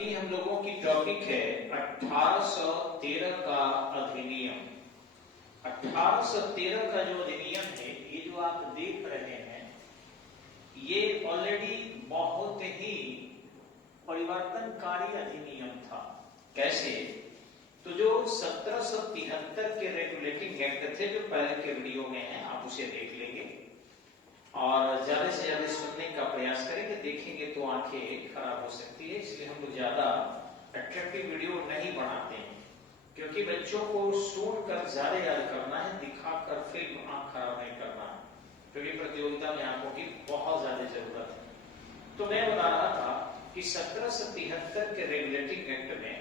अभी हम लोगों की टॉपिक है 1813 का अधिनियम। 1813 का जो अधिनियम है, ये जो आप देख रहे हैं, ये ऑलरेडी बहुत ही परिवर्तनकारी अधिनियम था। कैसे? तो जो 1773 के रेगुलेटिंग एक्ट थे, जो पहले के वीडियो में है, आप उसे देख लेंगे और ज्यादा से ज्यादा सुनने का प्रयास करेंगे। देखेंगे तो आंखें खराब हो सकती है, इसलिए हम लोग ज्यादा अट्रैक्टिव वीडियो नहीं बनाते हैं, क्योंकि बच्चों को सुनकर ज्यादा याद करना है, दिखाकर फिर आंख खराब नहीं करना है, क्योंकि प्रतियोगिता में आंखों की बहुत ज्यादा जरूरत है। तो मैं बता रहा था कि 1773 के रेगुलेटिंग एक्ट में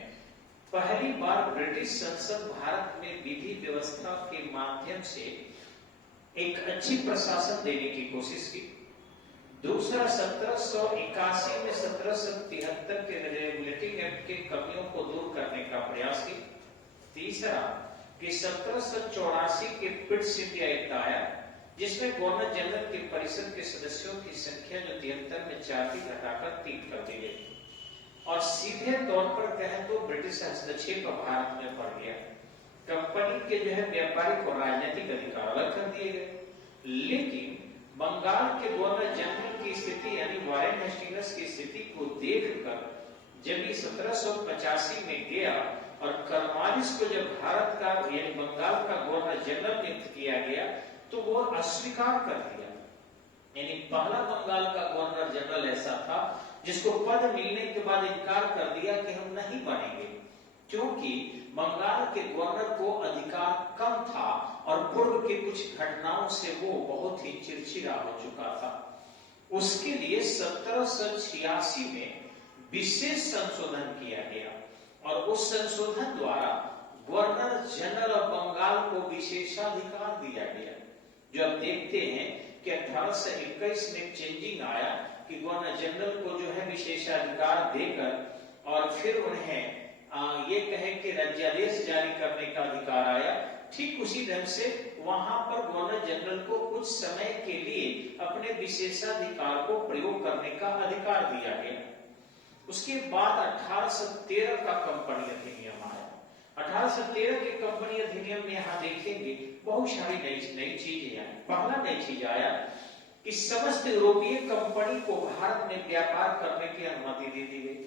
पहली बार ब्रिटिश संसद भारत में विधि व्यवस्था के माध्यम से एक अच्छी प्रशासन देने की कोशिश की। दूसरा, 1781 में 1773 के रेगुलेटिंग एक्ट के कमियों को दूर करने का प्रयास की। तीसरा कि 1784 के पिट्स इंडिया एक्ट आया, जिसमें गवर्नर जनरल के परिषद के सदस्यों की संख्या जो 73 में 4 थी, घटाकर 3 कर दी गई और सीधे तौर पर कहें तो ब्रिटिश हस्तक्षेप भारत में पड़ गया। कंपनी के जो है व्यापारिक और राजनीतिक अधिकार अलग कर दिए गए, लेकिन बंगाल के गवर्नर जनरल की स्थिति यानी वारेन हेस्टिंग्स की स्थिति को देखकर जब ये 1785 में गया और कार्नवालिस को जब भारत का यानी बंगाल का गवर्नर जनरल नियुक्त किया गया, तो वो अस्वीकार कर दिया। यानी पहला बंगाल का गवर्नर जनरल ऐसा था जिसको पद मिलने के बाद इनकार कर दिया कि हम नहीं बनेंगे, क्योंकि बंगाल के गवर्नर को अधिकार कम था और पूर्व के कुछ घटनाओं से वो बहुत ही चिड़चिड़ा हो चुका था। उसके लिए 1786 में विशेष संशोधन किया गया और उस संशोधन द्वारा गवर्नर जनरल ऑफ बंगाल को विशेषाधिकार दिया गया। जो आप देखते हैं कि 1821 में चेंजिंग आया कि गवर्नर जनरल को जो है विशेषाधिकार देकर और फिर उन्हें ये कहे कि राज्यादेश जारी करने का अधिकार आया। ठीक उसी ढंग से वहां पर गवर्नर जनरल को कुछ समय के लिए अपने विशेषाधिकार को प्रयोग करने का अधिकार दिया गया। उसके बाद 1813 का कंपनी अधिनियम आया। 1813 के कंपनी अधिनियम में यहाँ देखेंगे बहुत सारी नई चीजें आई। पहला नई चीज आया कि समस्त यूरोपीय कंपनी को भारत में व्यापार करने की अनुमति दे दी गई।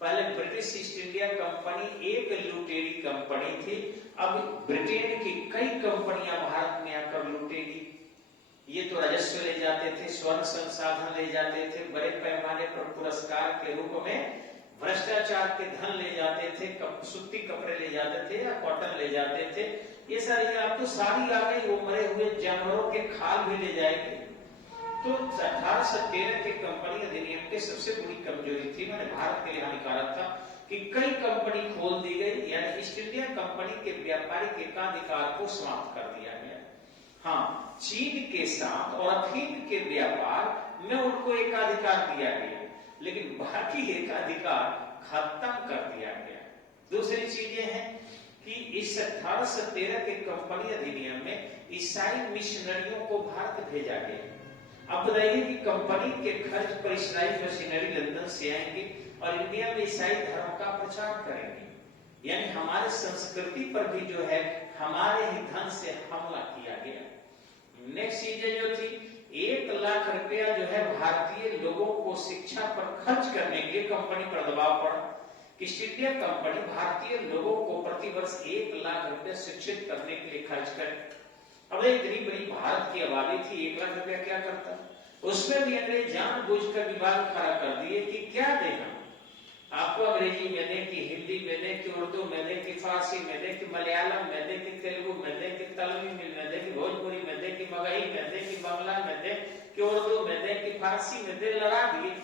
पहले ब्रिटिश ईस्ट इंडिया कंपनी एक लुटेरी कंपनी थी, अब ब्रिटेन की कई कंपनियां भारत में आकर लुटेगी। ये तो राजस्व ले जाते थे, स्वर्ण संसाधन ले जाते थे, बड़े पैमाने पर पुरस्कार के रूप में भ्रष्टाचार के धन ले जाते थे, सूती कपड़े ले जाते थे या कॉटन ले जाते थे। ये सारी आप तो सारी आ गई, वो मरे हुए जानवरों के खाल भी ले जाएंगे। तो 1813 के कंपनी अधिनियम के सबसे बड़ी कमजोरी थी, मैंने भारत के लिए हानिकारक था कि कई कंपनी खोल दी गई, यानी ईस्ट इंडिया कंपनी के व्यापारिक एकाधिकार को समाप्त कर दिया गया। हाँ, चीन के साथ और अफीम के व्यापार में उनको एकाधिकार दिया गया, लेकिन बाकी एकाधिकार खत्म कर दिया गया। दूसरी चीजें हैं कि इस 1813 के कंपनी अधिनियम में ईसाई मिशनरियों को भारत भेजा गया। अब बताइए कि कंपनी के खर्च पर ईसाई मिशनरी लंदन से आएंगे और इंडिया में ईसाई धर्म का प्रचार करेंगे, यानी हमारे संस्कृति पर भी जो है हमारे ही धन से हमला किया गया। नेक्स्ट चीजें जो थी, 1 लाख रुपया जो है भारतीय लोगों को शिक्षा पर खर्च करने के लिए कंपनी पर दबाव पड़ा। ईस्ट इंडिया कंपनी भारतीय लोगों को प्रतिवर्ष 1 लाख रुपया शिक्षित करने के लिए खर्च करे। अब इतनी बड़ी भारत की आबादी थी, 1 लाख रुपया क्या करता? उसमें भी अंग्रेज जानबूझकर विवाद खड़ा कर दिए कि क्या देना आपको, अंग्रेजी में दे कि हिंदी में दे कि उर्दू में दे कि फारसी में दे कि मलयालम में दे कि तेलुगु में दे कि तमिल में दे कि भोजपुरी में दे कि मगही में दे कि बांग्ला में दे कि उर्दू में दे कि फारसी में दे, लड़ा दिए।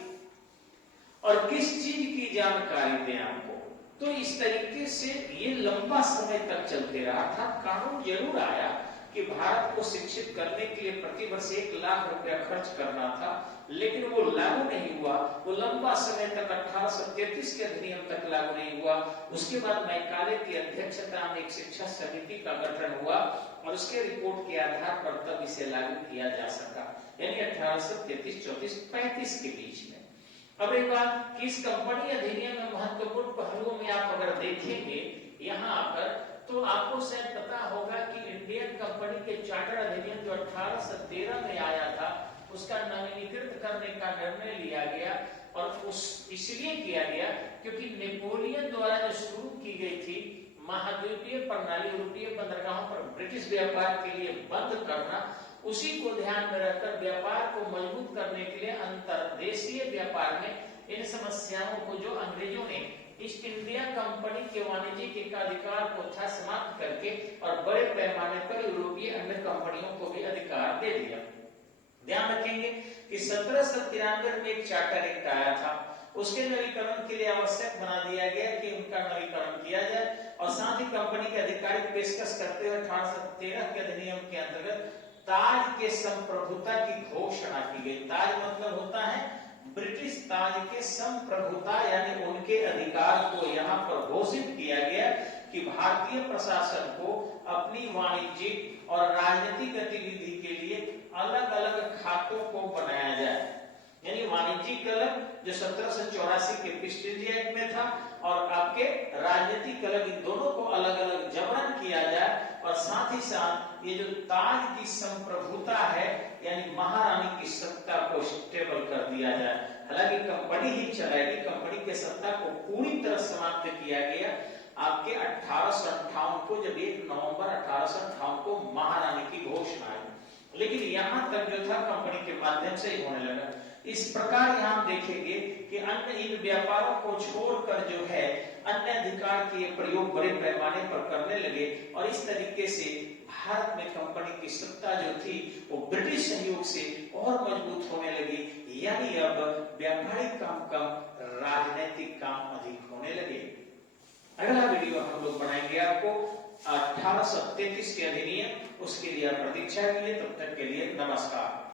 और किस चीज की जानकारी दें आपको? तो इस तरीके से ये लंबा समय तक चलते रहा था। कानून जरूर आया कि भारत को शिक्षित करने के लिए प्रतिवर्ष 1 लाख रुपया खर्च करना था, लेकिन वो लागू नहीं हुआ। वो लंबा समय तक 1833 के अधिनियम तक लागू नहीं हुआ। उसके बाद मैकाले की अध्यक्षता में एक शिक्षा समिति का गठन हुआ और उसके रिपोर्ट के आधार पर तब इसे लागू किया जा सका, यानी 1833, 34, 35 के बीच में। अब एक बात कि इस कंपनी अधिनियम में महत्वपूर्ण देखेंगे यहाँ पर तो आपको शायद पता होगा कि इंडियन कंपनी के चार्टर अधिनियम जो 1813 में आया था उसका नवीनीकृत करने का निर्णय लिया गया और उस इसलिए किया गया क्योंकि नेपोलियन द्वारा जो शुरू की गई थी महाद्वीपीय प्रणाली यूरोपीय बंदरगाहों पर ब्रिटिश व्यापार के लिए बंद करना, उसी को ध्यान में रखकर व्यापार को मजबूत करने के लिए अंतर्देशीय व्यापार में इन समस्याओं को जो अंग्रेजों ने ईस्ट इंडिया कंपनी के वाणिज्यिक एकाधिकार को था समाप्त करके और बड़े पैमाने पर यूरोपीय अन्य कंपनियों को भी अधिकार दे दिया। ध्यान रखेंगे कि 1793 में एक चार्टर एक्ट आया था, उसके नवीकरण के लिए आवश्यक बना दिया गया कि उनका नवीकरण किया जाए और साथ ही कंपनी के आधिकारिक पेशकश करते हुए 1813 के अधिनियम के अंतर्गत ताज के संप्रभुता की घोषणा की गई। ताज मतलब होता है ब्रिटिश ताज के संप्रभुता यानी उनके अधिकार को यहाँ पर घोषित किया गया कि भारतीय प्रशासन को अपनी वाणिज्यिक और राजनीतिक गतिविधि के लिए अलग अलग खातों को बनाया जाए, यानी वाणिज्यिक अलग जो 1784 के ईस्ट इंडिया एक्ट में था और आपके राजनीतिक अलग, इन दोनों को अलग अलग जबरन किया जाए और साथ ही साथ ये जो ताज की संप्रभुता है यानी महारानी की सत्ता को स्टेबल कर दिया जाए। हालांकि कंपनी ही चलाएगी, कंपनी के सत्ता को पूरी तरह समाप्त किया गया आपके 1858 को, जब 1 नवंबर 1858 को महारानी की घोषणा आई, लेकिन यहां तक जो था कंपनी के माध्यम से ही होने लगा। इस प्रकार यहां हम देखेंगे कि अन्य इन व्यापारों को छोड़कर जो है अन्य अधिकार के प्रयोग बड़े पैमाने पर करने लगे और इस तरीके से भारत में कंपनी की सत्ता जो थी वो ब्रिटिश सहयोग से और मजबूत होने लगी, यानी अब व्यापारिक काम कम, राजनीतिक काम अधिक होने लगे। अगला वीडियो हम लोग बनाएंगे आपको 1833 के अधिनियम, उसके लिए आप प्रतीक्षा कीजिए। तब तक के लिए नमस्कार।